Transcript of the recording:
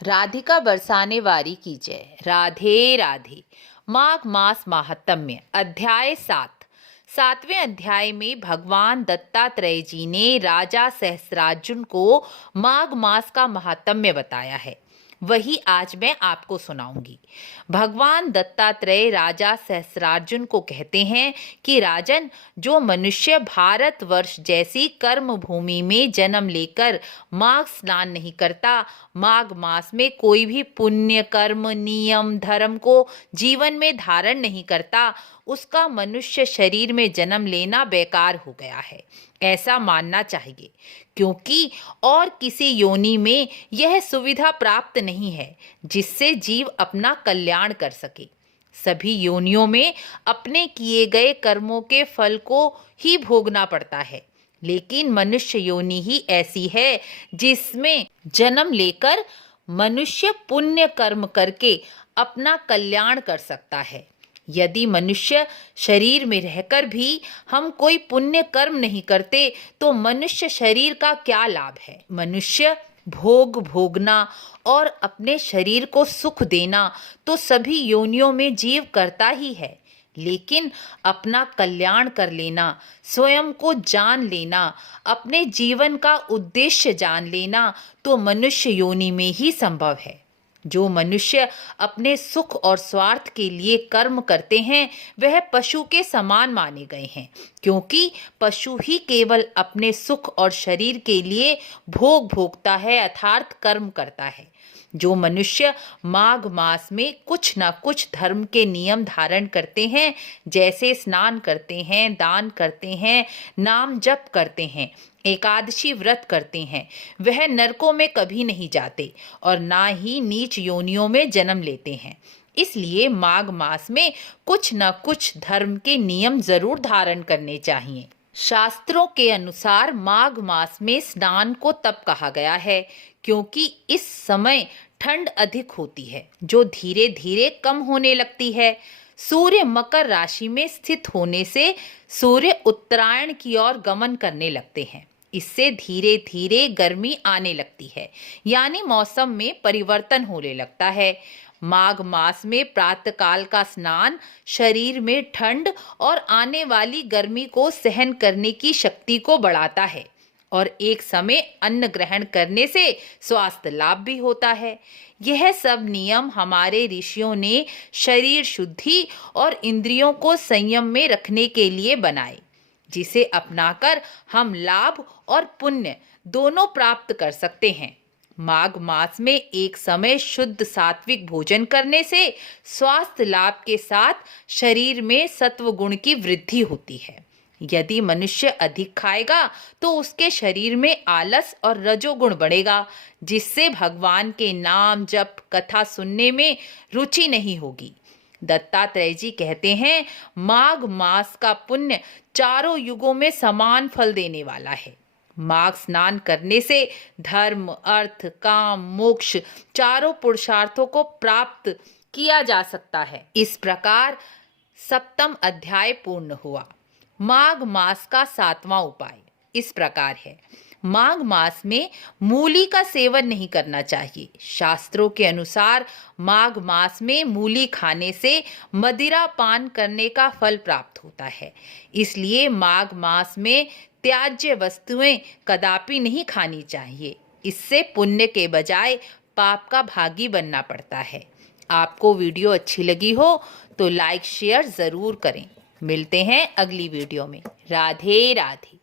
राधिका बरसाने वारी की जय। राधे राधे। माघ मास महात्म्य अध्याय 7। 7वें अध्याय में भगवान दत्तात्रेय जी ने राजा सहस्रार्जुन को माघ मास का महात्म्य बताया है, वही आज मैं आपको सुनाऊंगी। भगवान दत्तात्रेय राजा सहस्रार्जुन को कहते हैं कि राजन, जो मनुष्य भारतवर्ष जैसी कर्म भूमि में जन्म लेकर माघ स्नान नहीं करता, माघ मास में कोई भी पुण्य कर्म नियम धर्म को जीवन में धारण नहीं करता, उसका मनुष्य शरीर में जन्म लेना बेकार हो गया है, ऐसा मानना चाहिए। क्योंकि और किसी योनि में यह सुविधा प्राप्त नहीं है जिससे जीव अपना कल्याण कर सके। सभी योनियों में अपने किए गए कर्मों के फल को ही भोगना पड़ता है, लेकिन मनुष्य योनि ही ऐसी है जिसमें जन्म लेकर मनुष्य पुण्य कर्म करके अपना कल्याण कर सकता है। यदि मनुष्य शरीर में रहकर भी हम कोई पुण्य कर्म नहीं करते तो मनुष्य शरीर का क्या लाभ है। मनुष्य भोग भोगना और अपने शरीर को सुख देना तो सभी योनियों में जीव करता ही है, लेकिन अपना कल्याण कर लेना, स्वयं को जान लेना, अपने जीवन का उद्देश्य जान लेना तो मनुष्य योनि में ही संभव है। जो मनुष्य अपने सुख और स्वार्थ के लिए कर्म करते हैं वह पशु के समान माने गए हैं, क्योंकि पशु ही केवल अपने सुख और शरीर के लिए भोग भोगता है अर्थात कर्म करता है। जो मनुष्य माघ मास में कुछ न कुछ धर्म के नियम धारण करते हैं, जैसे स्नान करते हैं, दान करते हैं, नाम जप करते हैं, एकादशी व्रत करते हैं, वह नरकों में कभी नहीं जाते और ना ही नीच योनियों में जन्म लेते हैं। इसलिए माघ मास में कुछ न कुछ धर्म के नियम जरूर धारण करने चाहिए। शास्त्रों के अनुसार माघ मास में स्नान को तब कहा गया है क्योंकि इस समय ठंड अधिक होती है, जो धीरे धीरे कम होने लगती है। सूर्य मकर राशि में स्थित होने से सूर्य उत्तरायण की ओर गमन करने लगते हैं। इससे धीरे धीरे गर्मी आने लगती है, यानी मौसम में परिवर्तन होने लगता है। माघ मास में प्रातःकाल का स्नान शरीर में ठंड और आने वाली गर्मी को सहन करने की शक्ति को बढ़ाता है और एक समय अन्न ग्रहण करने से स्वास्थ्य लाभ भी होता है। यह सब नियम हमारे ऋषियों ने शरीर शुद्धि और इंद्रियों को संयम में रखने के लिए बनाए, जिसे अपनाकर हम लाभ और पुण्य दोनों प्राप्त कर सकते हैं। माघ मास में एक समय शुद्ध सात्विक भोजन करने से स्वास्थ्य लाभ के साथ शरीर में सत्व गुण की वृद्धि होती है। यदि मनुष्य अधिक खाएगा तो उसके शरीर में आलस और रजोगुण बढ़ेगा, जिससे भगवान के नाम जप कथा सुनने में रुचि नहीं होगी। दत्तात्रेय जी कहते हैं, माघ मास का पुण्य चारों युगों में समान फल देने वाला है। माघ स्नान करने से धर्म, अर्थ, काम, मोक्ष चारों पुरुषार्थों को प्राप्त किया जा सकता है। इस प्रकार 7वां अध्याय पूर्ण हुआ। माघ मास का 7वां उपाय इस प्रकार है। माघ मास में मूली का सेवन नहीं करना चाहिए। शास्त्रों के अनुसार माघ मास में मूली खाने से मदिरा पान करने का फल प्राप्त होता है। इसलिए माघ मास में त्याज्य वस्तुएं कदापि नहीं खानी चाहिए। इससे पुण्य के बजाय पाप का भागी बनना पड़ता है। आपको वीडियो अच्छी लगी हो तो लाइक शेयर ज़रूर करें। मिलते हैं अगली वीडियो में। राधे राधे।